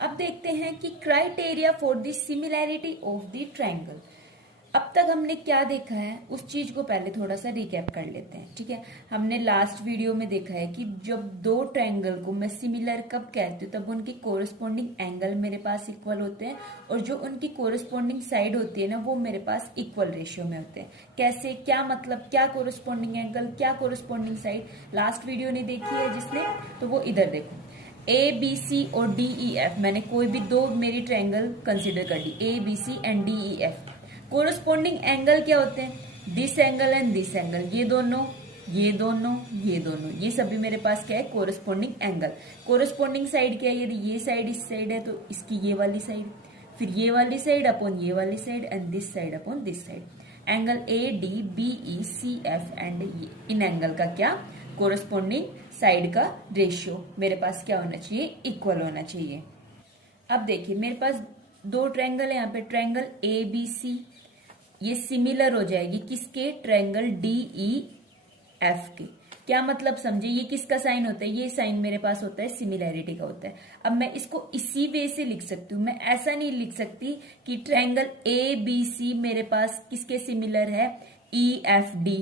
अब देखते हैं कि criteria for the similarity of the triangle. अब तक हमने क्या देखा है उस चीज को पहले थोड़ा सा रिकैप कर लेते हैं। ठीक है, हमने लास्ट वीडियो में देखा है कि जब दो ट्रायंगल को मैं सिमिलर कब कहती हूँ, तब उनकी कोरस्पॉन्डिंग एंगल मेरे पास इक्वल होते हैं और जो उनकी कोरस्पॉन्डिंग साइड होती है ना वो मेरे पास इक्वल रेशियो में होते हैं। कैसे, क्या मतलब, क्या कोरस्पॉन्डिंग एंगल, क्या कोरस्पॉन्डिंग साइड, लास्ट वीडियो नहीं देखी है जिसने तो वो इधर देखो। ए बी सी और डी ई एफ, मैंने कोई भी दो मेरी ट्रायंगल कंसिडर कर ली, A B C and D E F. Corresponding angle क्या होते हैं, this angle and this angle, ये दोनों, ये दोनों, ये दोनों, ये सभी मेरे पास क्या है, कोरस्पॉन्डिंग एंगल। कोरस्पॉन्डिंग साइड क्या है, यदि ये साइड इस साइड है तो इसकी ये वाली साइड, फिर ये वाली साइड अपॉन ये वाली side and this side upon this side. Angle A D B E C F and इन एंगल का क्या, कोरस्पॉन्डिंग साइड का रेशियो मेरे पास क्या होना चाहिए, इक्वल होना चाहिए। अब देखिए मेरे पास दो ट्रायंगल है यहाँ पे, ट्रायंगल ए बी सी, ये सिमिलर हो जाएगी किसके, ट्रायंगल डी ई एफ के। क्या मतलब समझे, ये किसका साइन होता है, ये साइन मेरे पास होता है सिमिलैरिटी का होता है। अब मैं इसको इसी वे से लिख सकती हूँ, मैं ऐसा नहीं लिख सकती कि ट्रायंगल ए बी सी मेरे पास किसके सिमिलर है, ई एफ डी।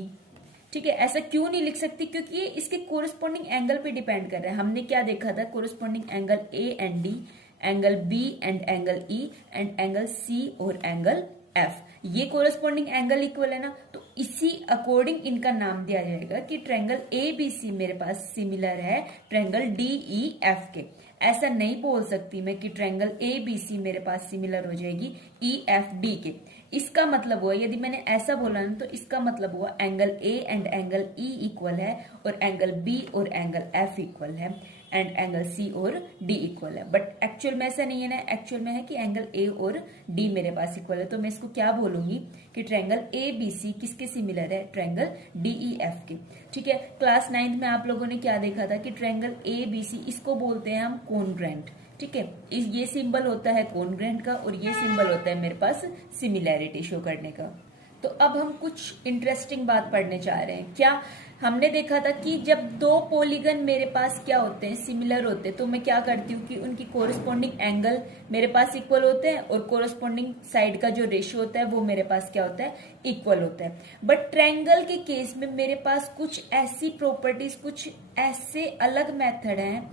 ठीक है, ऐसा क्यों नहीं लिख सकती, क्योंकि ये इसके कोरस्पॉन्डिंग एंगल पे डिपेंड कर रहा है। हमने क्या देखा था, corresponding angle A and D, angle B and angle E and angle C और एंगल एफ, ये कोरस्पॉन्डिंग एंगल इक्वल है ना, तो इसी अकॉर्डिंग इनका नाम दिया जाएगा कि ट्रायंगल ए बी सी मेरे पास सिमिलर है ट्रायंगल डी ई एफ के। ऐसा नहीं बोल सकती मैं कि ट्रायंगल ए बी सी मेरे पास सिमिलर हो जाएगी ई एफ डी के। इसका मतलब हुआ, यदि मैंने ऐसा बोला ना तो इसका मतलब हुआ angle A and angle E equal है और एंगल बी और एंगल एफ इक्वल है एंड एंगल सी और डी इक्वल है। बट एक्चुअल में ऐसा नहीं है ना, एक्चुअल में है कि एंगल ए और डी मेरे पास इक्वल है। तो मैं इसको क्या बोलूंगी कि ट्रायंगल ए बी सी किसके सिमिलर है, ट्रायंगल डी ई एफ के। ठीक है, क्लास 9th में आप लोगों ने क्या देखा था कि ट्रायंगल ए बी सी, इसको बोलते हैं हम कोनग्रेंट। ठीक है, ये सिंबल होता है कोनग्रेंट का और ये सिंबल होता है मेरे पास सिमिलैरिटी शो करने का। तो अब हम कुछ इंटरेस्टिंग बात पढ़ने जा रहे हैं। क्या, हमने देखा था कि जब दो पॉलीगन मेरे पास क्या होते हैं, सिमिलर होते हैं, तो मैं क्या करती हूँ कि उनकी कोरस्पॉन्डिंग एंगल मेरे पास इक्वल होते हैं और कोरस्पॉन्डिंग साइड का जो रेशियो होता है वो मेरे पास क्या होता है, इक्वल होता है। बट ट्रायंगल के केस में मेरे पास कुछ ऐसी प्रॉपर्टीज, कुछ ऐसे अलग मेथड हैं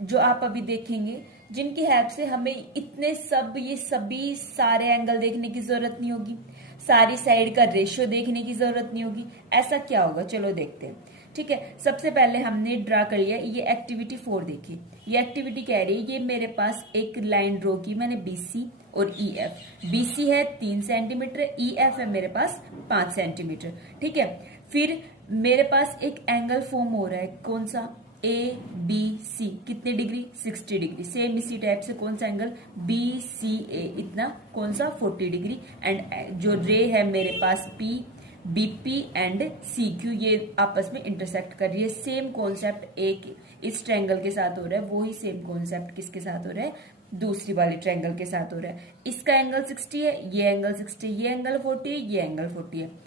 जो आप अभी देखेंगे, जिनकी हेल्प से हमें इतने सब, ये सभी सारे एंगल देखने की जरूरत नहीं होगी, सारी साइड का रेशियो देखने की जरूरत नहीं होगी। ऐसा क्या होगा, चलो देखते हैं। ठीक है, सबसे पहले हमने ड्रा कर लिया, ये एक्टिविटी 4 देखी। ये एक्टिविटी कह रही है, ये मेरे पास एक लाइन ड्रॉ की मैंने BC और EF। BC है 3 सेंटीमीटर, EF है मेरे पास 5 सेंटीमीटर। ठीक है, फिर मेरे पास एक एंगल फॉर्म हो रहा है, कौन सा, ABC, कितने डिग्री, 60 डिग्री। सेम इसी टाइप से कौन सा एंगल, BCA, इतना कौन सा, 40 डिग्री। एंड जो रे है मेरे पास BP एंड CQ, ये आपस में इंटरसेक्ट कर रही है। सेम कॉन्सेप्ट एक इस ट्रायंगल के साथ हो रहा है, वो ही सेम कॉन्सेप्ट किसके साथ हो रहा है, दूसरी वाली ट्रायंगल के साथ हो रहा है। इसका एंगल 60 है, ये एंगल 60, ये एंगल 40 है, ये एंगल 40 है।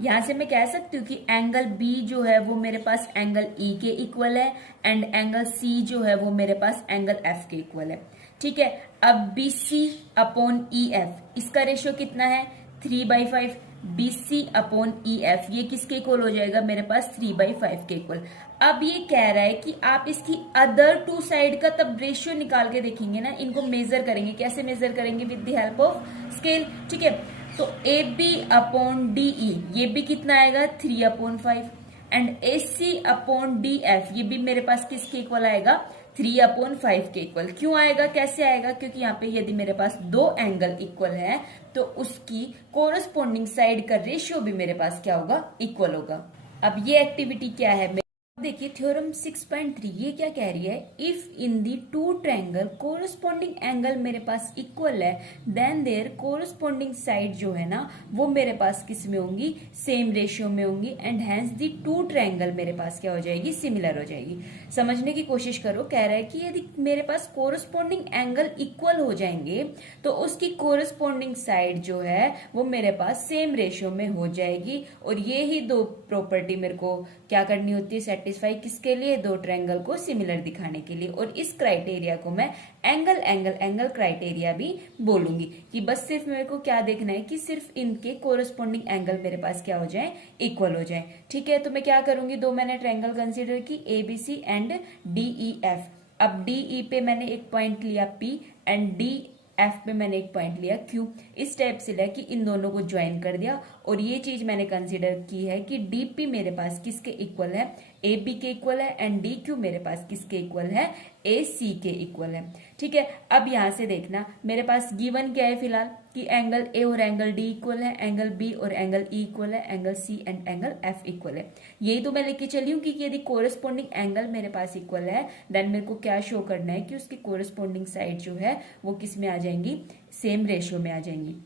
यहां से मैं कह सकती हूँ कि एंगल B जो है वो मेरे पास एंगल E के इक्वल है एंड एंगल C जो है वो मेरे पास एंगल F के इक्वल है। ठीक है, अब BC अपॉन EF, इसका रेशियो कितना है, 3/5। BC अपॉन EF ये किसके इक्वल हो जाएगा, मेरे पास 3/5 के इक्वल। अब ये कह रहा है कि आप इसकी अदर 2 साइड का तब रेशियो निकाल के देखेंगे ना, इनको मेजर करेंगे। कैसे मेजर करेंगे, with the help of scale. ठीक है, तो AB अपॉन DE ये भी कितना आएगा, 3/5 एंड AC अपॉन DF ये भी मेरे पास किसके इक्वल आएगा, 3/5 के इक्वल। क्यों आएगा, कैसे आएगा, क्योंकि यहाँ पे यदि मेरे पास दो एंगल इक्वल है तो उसकी कोरस्पॉन्डिंग साइड का रेशियो भी मेरे पास क्या होगा, इक्वल होगा। अब ये एक्टिविटी क्या है, देखिए थ्योरम 6.3 ये क्या कह रही है, if in the two triangle corresponding angle मेरे पास इक्वल है देन देयर कोरस्पॉन्डिंग साइड जो है ना वो मेरे पास किस में होंगी, सेम रेशियो में होंगी and hence the two triangle मेरे पास क्या हो जाएगी, सिमिलर हो जाएगी। समझने की कोशिश करो, कह रहा है कि यदि मेरे पास कोरस्पॉन्डिंग एंगल इक्वल हो जाएंगे तो उसकी कोरस्पॉन्डिंग साइड जो है वो मेरे पास सेम रेशियो में हो जाएगी और ये ही दो प्रॉपर्टी मेरे को क्या करनी होती है, सेटिस्फाई किसके लिए, दो ट्रायंगल को सिमिलर दिखाने के लिए। और इस क्राइटेरिया को मैं एंगल एंगल एंगल क्राइटेरिया भी बोलूंगी कि बस सिर्फ मेरे को क्या देखना है कि सिर्फ इनके कोरस्पॉन्डिंग एंगल मेरे पास क्या हो जाए, इक्वल हो जाए। ठीक है, तो मैं क्या करूंगी, दो मैंने ट्रायंगल कंसीडर की ABC एंड DEF। अब DE पे मैंने एक पॉइंट लिया P एंड DF पे मैंने एक पॉइंट लिया Q। इस टाइप से लिया कि इन दोनों को ज्वाइन कर दिया और ये चीज मैंने कंसीडर की है कि DP मेरे पास किसके इक्वल है, AB के इक्वल है एंड DQ मेरे पास किसके इक्वल है, AC के इक्वल है। ठीक है, अब यहां से देखना मेरे पास गिवन क्या है फिलहाल कि एंगल A और एंगल D इक्वल है, एंगल B और एंगल E इक्वल है, angle C and angle F equal है। यही तो मैं लेके चली हूँ कि यदि कोरस्पॉन्डिंग एंगल मेरे पास इक्वल है देन मेरे को क्या शो करना है कि उसकी कोरस्पॉन्डिंग साइड जो है वो किस में आ जाएंगी, सेम रेशियो में आ जाएंगी।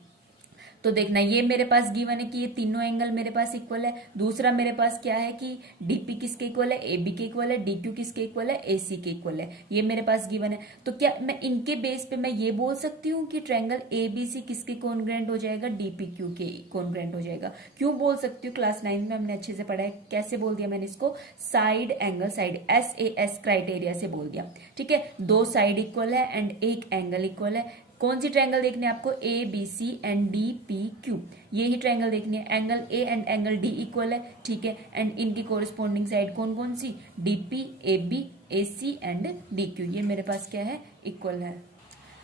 तो देखना ये मेरे पास गिवन है कि ये तीनों एंगल मेरे पास इक्वल है। दूसरा मेरे पास क्या है कि DP किसके इक्वल है, AB के इक्वल है, DQ किसके इक्वल है, AC के इक्वल है। ये मेरे पास गिवन है। तो क्या मैं इनके बेस पे मैं ये बोल सकती हूँ कि ट्रायंगल ABC किसके कॉन्ग्रुएंट हो जाएगा, DPQ के कॉन्ग्रुएंट हो जाएगा। क्यों बोल सकती हूँ, क्लास 9 में हमने अच्छे से पढ़ा है। कैसे बोल दिया मैंने इसको, side angle, side SAS criteria से बोल दिया। ठीक है, दो साइड इक्वल है एंड एक एंगल इक्वल है। कौन सी ट्रायंगल देखनी है आपको, ABC एंड DPQ, ये ही ट्रायंगल देखनी है। Angle A and angle D equal है। ठीक है, एंड इनकी कोरिस्पॉन्डिंग साइड कौन कौन सी, DP, AB, AC and DQ, ये मेरे पास क्या है, इक्वल है।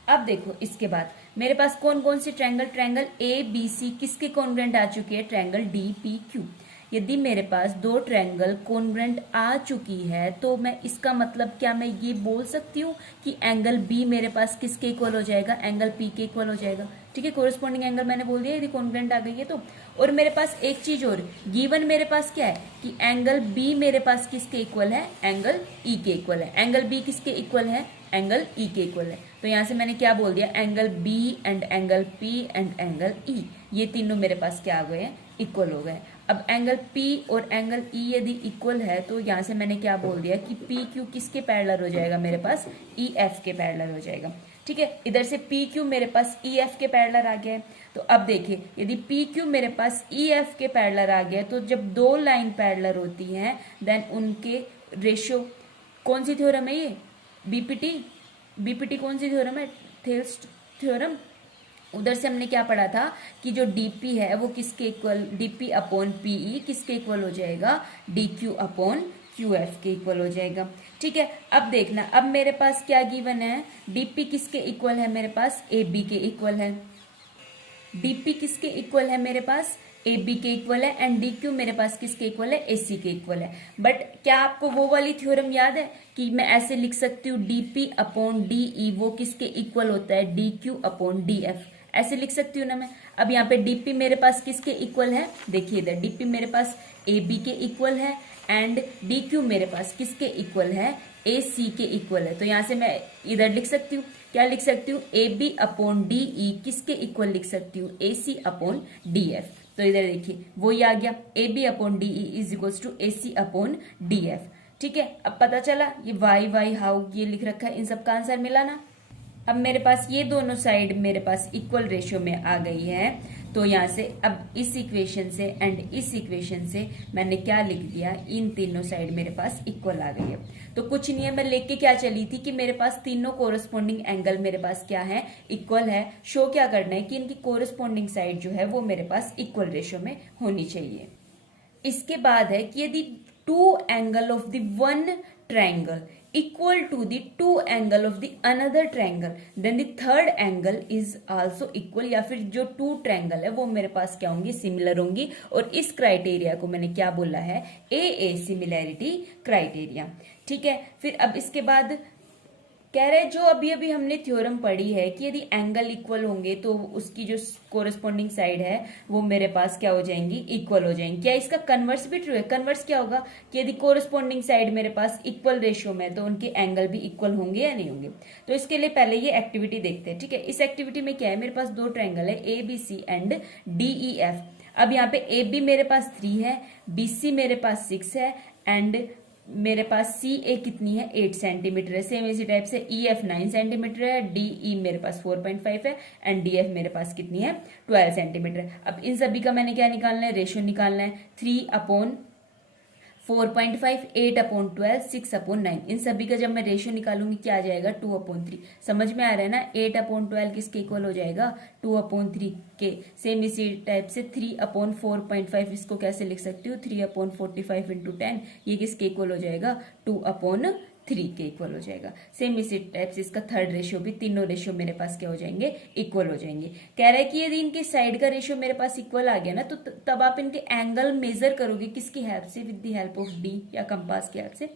अब देखो इसके बाद मेरे पास कौन कौन सी ट्रायंगल ABC किसके कॉन्ग्रुएंट आ चुकी है, ट्रायंगल DPQ। यदि मेरे पास दो ट्रायंगल कॉन्ग्रुएंट आ चुकी है तो मैं इसका मतलब क्या मैं ये बोल सकती हूँ कि एंगल B मेरे पास किसके इक्वल हो जाएगा, एंगल P के इक्वल हो जाएगा। ठीक है, कोरिस्पॉन्डिंग एंगल मैंने बोल दिया यदि कॉन्ग्रुएंट आ गई है तो। और मेरे पास एक चीज और गिवन मेरे पास क्या है कि एंगल B मेरे पास किसके इक्वल है, एंगल E के इक्वल है। एंगल B किसके इक्वल है, एंगल E के इक्वल है। तो यहां से मैंने क्या बोल दिया, angle B and angle P and angle E, ये तीनों मेरे पास क्या आ गए हैं, इक्वल हो गए। अब एंगल P और एंगल E यदि इक्वल है तो यहां से मैंने क्या बोल दिया कि PQ किसके पैरेलल हो जाएगा, मेरे पास EF के पैरेलल हो जाएगा। ठीक है, इधर से PQ मेरे पास EF के पैरेलल आ गया है। तो अब देखिए यदि PQ मेरे पास EF के पैरेलल आ गया तो जब दो लाइन पैरेलल होती हैं देन उनके रेशियो, कौन सी थ्योरम है ये, बीपीटी कौन सी थ्योरम है, थेल्स थ्योरम। उधर से हमने क्या पढ़ा था कि जो DP है वो किसके इक्वल, DP अपॉन PE किसके इक्वल हो जाएगा, DQ अपॉन QF के इक्वल हो जाएगा। ठीक है, अब देखना अब मेरे पास क्या गिवन है, DP किसके इक्वल है, मेरे पास AB के इक्वल है। DP किसके इक्वल है, मेरे पास AB के इक्वल है एंड DQ मेरे पास किसके इक्वल है, AC के इक्वल है। बट क्या आपको वो वाली थ्योरम याद है कि मैं ऐसे लिख सकती हूँ DP अपॉन DE वो किसके इक्वल होता है, DQ अपॉन DF, ऐसे लिख सकती हूँ ना मैं। अब यहाँ पे DP मेरे पास किसके इक्वल है, देखिए इधर DP मेरे पास AB के इक्वल है एंड DQ मेरे पास किसके इक्वल है, AC के इक्वल है। तो यहाँ से मैं इधर लिख सकती हूँ, क्या लिख सकती हूँ, AB अपॉन DE किसके इक्वल लिख सकती हूँ, AC अपॉन DF। तो इधर देखिए वही आ गया, AB upon DE is equals to AC upon DF। ठीक है, अब पता चला ये वाई हाउ ये लिख रखा है, इन सब का आंसर मिला ना। अब मेरे पास ये दोनों साइड मेरे पास इक्वल रेशियो में आ गई है। तो यहाँ से अब इस इक्वेशन से एंड इस इक्वेशन से मैंने क्या लिख दिया, इन तीनों साइड मेरे पास इक्वल आ गई है। तो कुछ नहीं है, मैं लेके क्या चली थी कि मेरे पास तीनों कोरस्पॉन्डिंग एंगल मेरे पास क्या है, इक्वल है। शो क्या करना है कि इनकी कोरस्पॉन्डिंग साइड जो है वो मेरे पास इक्वल रेशियो में होनी चाहिए। इसके बाद है कि यदि two angle of the one triangle equal to the two angle of the another triangle then the third angle is also equal, या फिर जो टू ट्रायंगल है वो मेरे पास क्या होंगी, सिमिलर होंगी। और इस क्राइटेरिया को मैंने क्या बोला है, AA सिमिलैरिटी क्राइटेरिया। ठीक है, फिर अब इसके बाद कह रहे जो अभी अभी हमने थ्योरम पढ़ी है कि यदि एंगल इक्वल होंगे तो उसकी जो कोरस्पॉन्डिंग साइड है वो मेरे पास क्या हो जाएंगी, इक्वल हो जाएंगी। क्या इसका कन्वर्स भी ट्रू है, कन्वर्स क्या होगा कि यदि कोरस्पॉन्डिंग साइड मेरे पास इक्वल रेशियो में तो उनके एंगल भी इक्वल होंगे या नहीं होंगे। तो इसके लिए पहले ये एक्टिविटी देखते हैं। ठीक है, इस एक्टिविटी में क्या है, मेरे पास दो ट्रायंगल है ABC एंड DEF। अब यहाँ पे AB मेरे पास 3 है, BC मेरे पास 6 है एंड मेरे पास CA कितनी है, 8 सेंटीमीटर है। सेम इसी टाइप से EF 9 सेंटीमीटर है, DE मेरे पास 4.5 है एंड DF मेरे पास कितनी है, 12 सेंटीमीटर है। अब इन सभी का मैंने क्या निकालना है, रेशियो निकालना है। 3 अपॉन 4.5, 8/12, 6/9, इन सभी का जब मैं रेशियो निकालूंगी क्या आ जाएगा 2/3। समझ में आ रहा है ना। 8/12 किसके इक्वल हो जाएगा 2/3 के। सेम इसी टाइप से 3/4.5 इसको कैसे लिख सकती हूँ 3/45 इंटू 10, ये किसके इक्वल हो जाएगा 2/3 के इक्वल हो जाएगा। सेम इसी टाइप से इसका थर्ड रेशियो भी, तीनों रेशियो मेरे पास क्या हो जाएंगे इक्वल हो जाएंगे। कह रहा है कि यदि इनके साइड का रेशियो मेरे पास इक्वल आ गया ना तो तब आप इनके एंगल मेजर करोगे किसकी हेल्प से, with the help of D या कंपास की हेल्प से।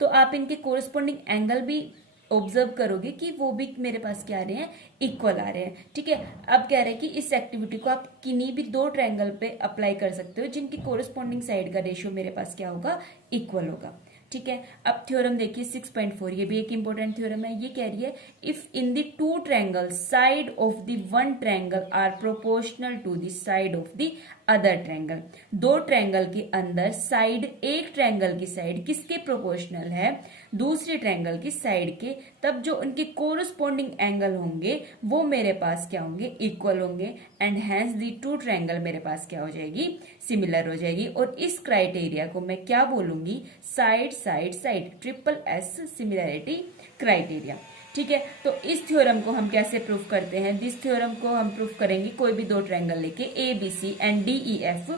तो आप इनके कोरिस्पोंडिंग एंगल भी ऑब्जर्व करोगे कि वो भी मेरे पास क्या आ रहे हैं इक्वल आ रहे हैं। ठीक है, अब कह रहे हैं कि इस एक्टिविटी को आप किन्हीं भी दो ट्रायंगल पे अप्लाई कर सकते हो जिनकी कोरिस्पोंडिंग साइड का रेशियो मेरे पास क्या होगा इक्वल होगा। ठीक है, अब थ्योरम देखिए 6.4, ये भी एक इंपॉर्टेंट थ्योरम है। ये कह रही है if in the two triangle side of the one triangle are proportional to the side of the other triangle, दो ट्रायंगल के अंदर साइड, एक ट्रायंगल की साइड किसके प्रोपोर्शनल है दूसरे ट्रायंगल की साइड के, तब जो उनके कोरस्पॉन्डिंग एंगल होंगे वो मेरे पास क्या होंगे इक्वल होंगे, and hence the two triangle मेरे पास क्या हो जाएगी सिमिलर हो जाएगी। और इस क्राइटेरिया को मैं क्या बोलूंगी side side side, SSS similarity criteria. ठीक है, तो इस थ्योरम को हम कैसे प्रूफ करते हैं, दिस थ्योरम को हम प्रूफ करेंगे कोई भी दो ट्रायंगल लेके ABC एंड DEF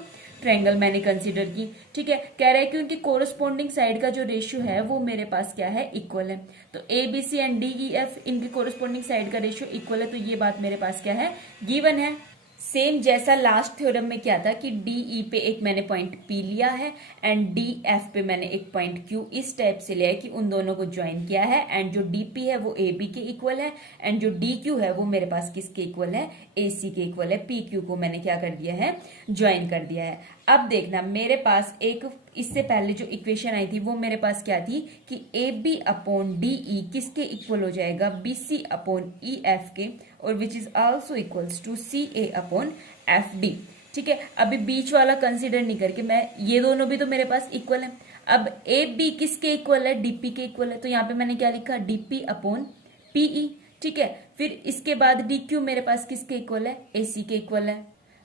ट्रायंगल मैंने कंसीडर की। ठीक है, कह रहा है कि उनकी कोरस्पोंडिंग साइड का जो रेशियो है वो मेरे पास क्या है इक्वल है। तो ABC एंड DEF इनकी कोरस्पोंडिंग साइड का रेशियो इक्वल है, तो ये बात मेरे पास क्या है गिवन है। सेम जैसा लास्ट थ्योरम में क्या था कि DE पे एक मैंने पॉइंट P लिया है एंड DF पे मैंने एक पॉइंट Q इस टाइप से लिया है कि उन दोनों को ज्वाइन किया है, एंड जो DP है वो AB के इक्वल है, एंड जो DQ है वो मेरे पास किसके इक्वल है AC के इक्वल है। PQ को मैंने क्या कर दिया है ज्वाइन कर दिया है। अब देखना मेरे पास एक इससे पहले जो इक्वेशन आई थी वो मेरे पास क्या थी कि AB/DE किसके इक्वल हो जाएगा BC/EF के, और which is also equals to CA/FD। ठीक है, अभी बीच वाला कंसीडर नहीं करके मैं, ये दोनों भी तो मेरे पास इक्वल है। अब AB किसके इक्वल है DP के इक्वल है, तो यहाँ पे मैंने क्या लिखा DP/PE। ठीक है, फिर इसके बाद DQ मेरे पास किसके इक्वल है AC के इक्वल है।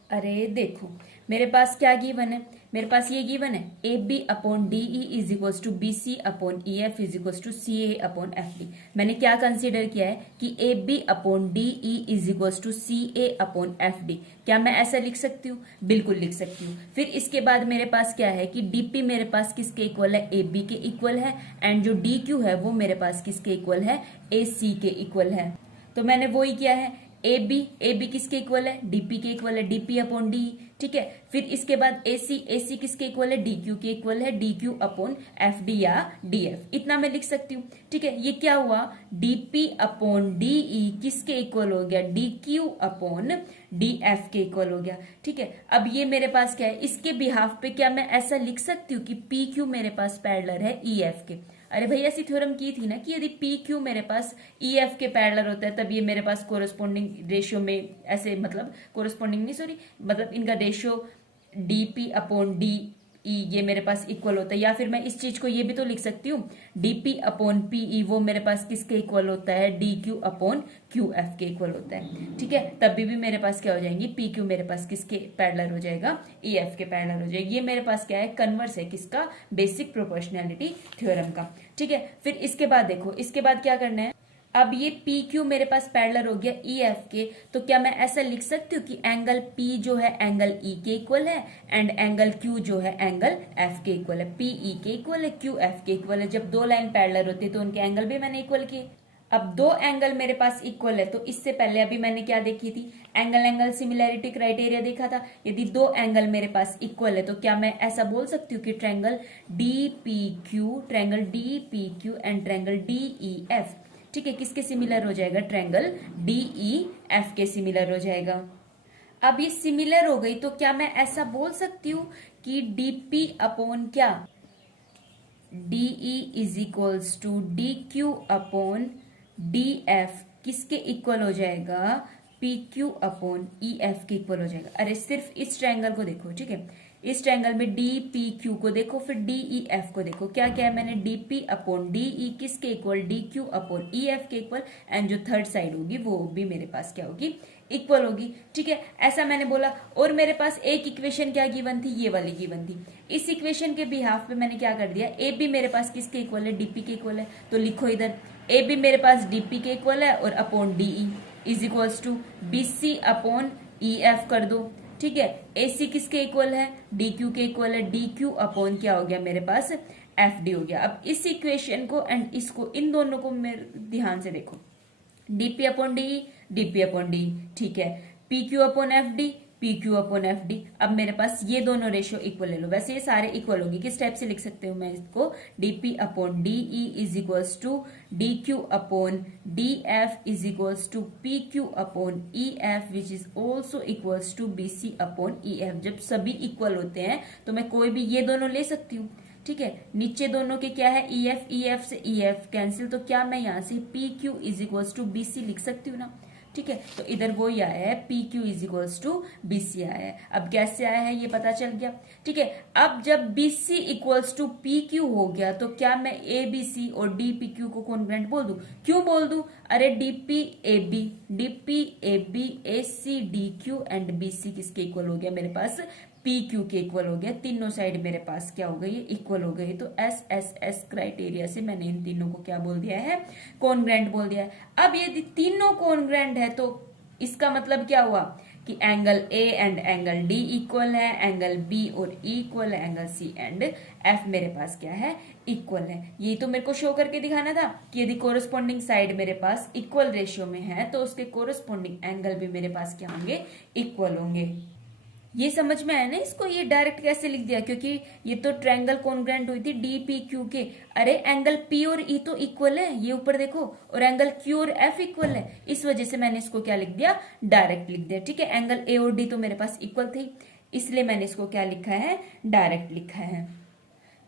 अरे देखो मेरे पास क्या गिवन है, मेरे पास ये गिवन है AB/DE is equals to BC/EF is equals to CA/FD। मैंने क्या कंसीडर किया है कि AB/DE is equals to CA/FD। क्या मैं ऐसा लिख सकती हूँ, बिल्कुल लिख सकती हूँ। फिर इसके बाद मेरे पास क्या है कि DP मेरे पास किसके इक्वल है AB के इक्वल है, एंड जो DQ है वो मेरे पास किसके इक्वल है AC के इक्वल है। तो मैंने वो ही किया है AB किसके इक्वल है DP के इक्वल है DP/DE। ठीक है, फिर इसके बाद AC किसके इक्वल है DQ के इक्वल है DQ/FD या DF, इतना मैं लिख सकती हूँ। ठीक है, ये क्या हुआ DP/DE किसके इक्वल हो गया DQ/DF के इक्वल हो गया। ठीक है, अब ये मेरे पास क्या है, इसके बिहाफ पे क्या मैं ऐसा लिख सकती हूँ कि PQ मेरे पास पैरेलल है EF के। अरे भैया ऐसी थ्योरम की थी ना कि यदि PQ मेरे पास EF के पैरेलल होता है तब ये मेरे पास कोरस्पोंडिंग रेशियो में ऐसे, मतलब कोरस्पोंडिंग नहीं सॉरी, मतलब इनका रेशियो DP/DE ये मेरे पास इक्वल होता है। या फिर मैं इस चीज को ये भी तो लिख सकती हूँ DP/PE वो मेरे पास किसके इक्वल होता है DQ/QF के इक्वल होता है। ठीक है, तभी भी मेरे पास क्या हो जाएंगी PQ मेरे पास किसके पैरेलल हो जाएगा EF के पैरेलल हो जाएगी। ये मेरे पास क्या है कन्वर्स है किसका बेसिक प्रोपोर्शनैलिटी थ्योरम का। ठीक है, फिर इसके बाद देखो इसके बाद क्या करना है, अब ये PQ मेरे पास पैरेलल हो गया EF के, तो क्या मैं ऐसा लिख सकती हूँ कि एंगल P जो है एंगल E के इक्वल है, एंड एंगल Q जो है एंगल F के इक्वल है। PE के इक्वल है QF के इक्वल है। जब दो लाइन पैरेलल होती है तो उनके एंगल भी मैंने इक्वल किए। अब दो एंगल मेरे पास इक्वल है, तो इससे पहले अभी मैंने क्या देखी थी एंगल सिमिलैरिटी क्राइटेरिया देखा था। यदि दो एंगल मेरे पास इक्वल है तो क्या मैं ऐसा बोल सकती हूँ कि triangle DPQ and triangle DEF ठीक है किसके सिमिलर हो जाएगा ट्रायंगल DEF के सिमिलर हो जाएगा। अब ये सिमिलर हो गई तो क्या मैं ऐसा बोल सकती हूँ कि DP अपॉन क्या DE is equals to DQ upon DF किसके इक्वल हो जाएगा PQ अपॉन EF के इक्वल हो जाएगा। अरे सिर्फ इस ट्रायंगल को देखो, ठीक है इस ट्रायंगल में डी पी क्यू को देखो, फिर डी ई एफ को देखो, क्या क्या है मैंने डीपी अपॉन डी ई किसके equal, D Q upon E F के इक्वल, एंड जो थर्ड साइड होगी वो भी मेरे पास क्या होगी, इक्वल होगी। ठीक है, ऐसा मैंने बोला। और मेरे पास एक इक्वेशन क्या गिवन थी, ये वाली गिवन थी। इस इक्वेशन के बिहाफ पे मैंने क्या कर दिया, ए बी मेरे पास किसके इक्वल है, डीपी के इक्वल है, तो लिखो इधर ए बी मेरे पास डीपी के इक्वल है और upon DE is equals to B C upon E F कर दो। ठीक है, ए सी किसके इक्वल है, डी क्यू के इक्वल है, डी क्यू अपॉन क्या हो गया मेरे पास, एफ डी हो गया। अब इस इक्वेशन को एंड इसको, इन दोनों को मेरे ध्यान से देखो, DP upon D, DP upon D, ठीक है, P Q upon F D, P Q upon F D. अब मेरे पास ये दोनों रेशियो इक्वल ले लो, वैसे ये सारे इक्वल होंगे। किस टाइप से लिख सकते हो मैं इसको, DP upon D E is equals to D Q upon D F is equals to P Q upon E F which is also equals to B C upon E F. जब सभी equal होते हैं तो मैं कोई भी ये दोनों ले सकती हूँ। ठीक है, नीचे दोनों के क्या है, ई एफ से ई एफ कैंसिल, तो क्या मैं यहाँ से P Q is equals to B C लिख सकती हूँ ना। ठीक है, तो इधर वो ही आया है, P Q is equals to B C आया है। अब कैसे आया है ये पता चल गया। ठीक है, अब जब B C equals to P Q हो गया तो क्या मैं ए बी सी और डी पी क्यू को कॉन्ग्रुएंट बोल दूं? क्यों बोल दूं? अरे D P A B A C D Q and B C किसके इक्वल हो गया मेरे पास, पी क्यू के इक्वल हो गया। तीनों साइड मेरे पास क्या हो गई, इक्वल हो गई। तो एस एस एस क्राइटेरिया से मैंने इन तीनों को क्या बोल दिया है, कॉन्ग्रुएंट बोल दिया है। अब यदि तीनों कॉन्ग्रुएंट है तो इसका मतलब क्या हुआ कि angle A and angle D equal है, एंगल बी और ई इक्वल है, एंगल सी एंड एफ मेरे पास क्या है, इक्वल है। ये तो मेरे को शो करके दिखाना था कि यदि कोरस्पॉन्डिंग साइड मेरे पास इक्वल रेशियो में है तो उसके कोरस्पॉन्डिंग एंगल भी मेरे पास क्या होंगे, इक्वल होंगे। ये समझ में आया ना इसको, ये डायरेक्ट कैसे लिख दिया, क्योंकि ये तो ट्रायंगल कॉन्ग्रुएंट हुई थी डी पी क्यू के। अरे एंगल पी और ई तो इक्वल है, ये ऊपर देखो, और एंगल क्यू और एफ इक्वल है, इस वजह से मैंने इसको क्या लिख दिया, डायरेक्ट लिख दिया। ठीक है, एंगल ए और डी तो मेरे पास इक्वल थे, इसलिए मैंने इसको क्या लिखा है, डायरेक्ट लिखा है।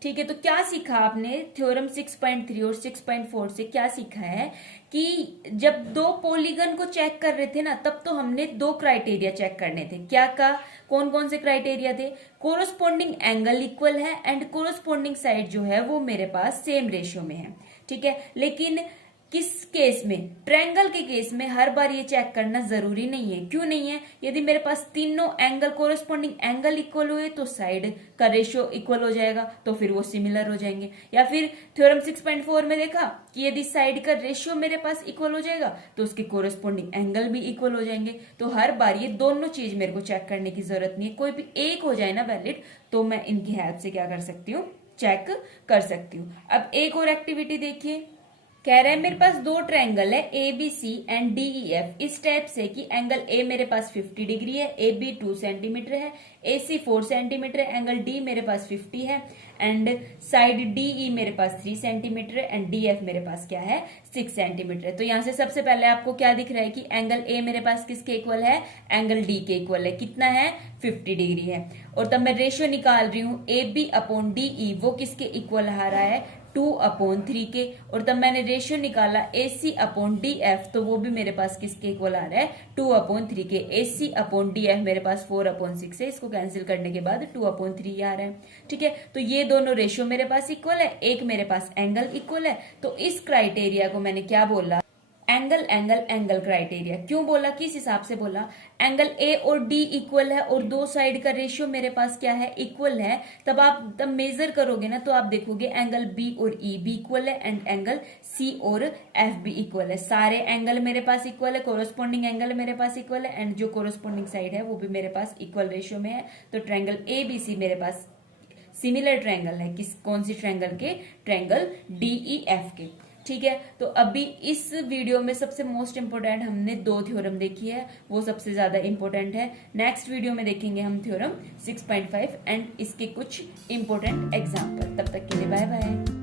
ठीक है, तो क्या सीखा आपने थ्योरम 6.3 और 6.4 से, क्या सीखा है कि जब दो पॉलीगन को चेक कर रहे थे ना, तब तो हमने दो क्राइटेरिया चेक करने थे। क्या का, कौन कौन से क्राइटेरिया थे, कोरोस्पोंडिंग एंगल इक्वल है एंड कोरोस्पोंडिंग साइड जो है वो मेरे पास सेम रेशियो में है। ठीक है, लेकिन किस केस में, ट्रायंगल के केस में हर बार ये चेक करना जरूरी नहीं है। क्यों नहीं है? यदि मेरे पास तीनों एंगल कोरस्पॉन्डिंग एंगल इक्वल हुए तो साइड का रेशियो इक्वल हो जाएगा, तो फिर वो सिमिलर हो जाएंगे। या फिर थ्योरम 6.4 में देखा कि यदि साइड का रेशियो मेरे पास इक्वल हो जाएगा तो उसके कोरस्पॉन्डिंग एंगल भी इक्वल हो जाएंगे। तो हर बार ये दोनों चीज मेरे को चेक करने की जरूरत नहीं है, कोई भी एक हो जाए ना वैलिड, तो मैं इनकी हेल्प से क्या कर सकती हूँ, चेक कर सकती हूँ। अब एक और एक्टिविटी देखिए, कह रहे हैं मेरे पास दो ट्रायंगल है A B C and D E F, इस टाइप से कि एंगल ए मेरे पास 50 डिग्री है, ए बी 2 सेंटीमीटर है, ए सी 4 सेंटीमीटर है, एंगल डी मेरे पास 50 है एंड साइड डी ई मेरे पास 3 सेंटीमीटर है एंड डी एफ मेरे पास क्या है, 6 सेंटीमीटर है। तो यहां से सबसे पहले आपको क्या दिख रहा है कि एंगल ए मेरे पास किसके इक्वल है, एंगल डी के इक्वल है। कितना है, 50 डिग्री है। और तब मैं रेशियो निकाल रही हूं A B upon D E, वो किसके इक्वल आ रहा है, 2/3 के। और तब मैंने रेशियो निकाला ए सी अपॉन डी एफ, तो वो भी मेरे पास किसके इक्वल आ रहा है, 2/3 के। ए सी अपॉन डी एफ मेरे पास 4/6 है, इसको कैंसिल करने के बाद 2/3 आ रहा है। ठीक है, तो ये दोनों रेशियो मेरे पास इक्वल है, एक मेरे पास एंगल इक्वल है। तो इस क्राइटेरिया को मैंने क्या बोला, एंगल एंगल एंगल क्राइटेरिया। क्यों बोला, किस हिसाब से बोला, एंगल ए और डी इक्वल है और दो साइड का रेशियो मेरे पास क्या है, इक्वल है। तब आप तब मेजर करोगे ना तो आप देखोगे एंगल बी और ई भी इक्वल है एंड एंगल सी और एफ भी इक्वल है। सारे एंगल मेरे पास इक्वल है, कोरोस्पोंडिंग एंगल मेरे पास इक्वल है एंड जो कोरोस्पोंडिंग साइड है वो भी मेरे पास इक्वल रेशियो में है। तो ट्रायंगल ए बी सी मेरे पास सिमिलर ट्रायंगल है, किस कौन सी ट्रायंगल के, ट्रायंगल डी ई एफ के। ठीक है, तो अभी इस वीडियो में सबसे मोस्ट इंपोर्टेंट हमने दो थ्योरम देखी है, वो सबसे ज्यादा इंपोर्टेंट है। नेक्स्ट वीडियो में देखेंगे हम थ्योरम 6.5 एंड इसके कुछ इंपोर्टेंट एग्जाम्पल। तब तक के लिए बाय बाय।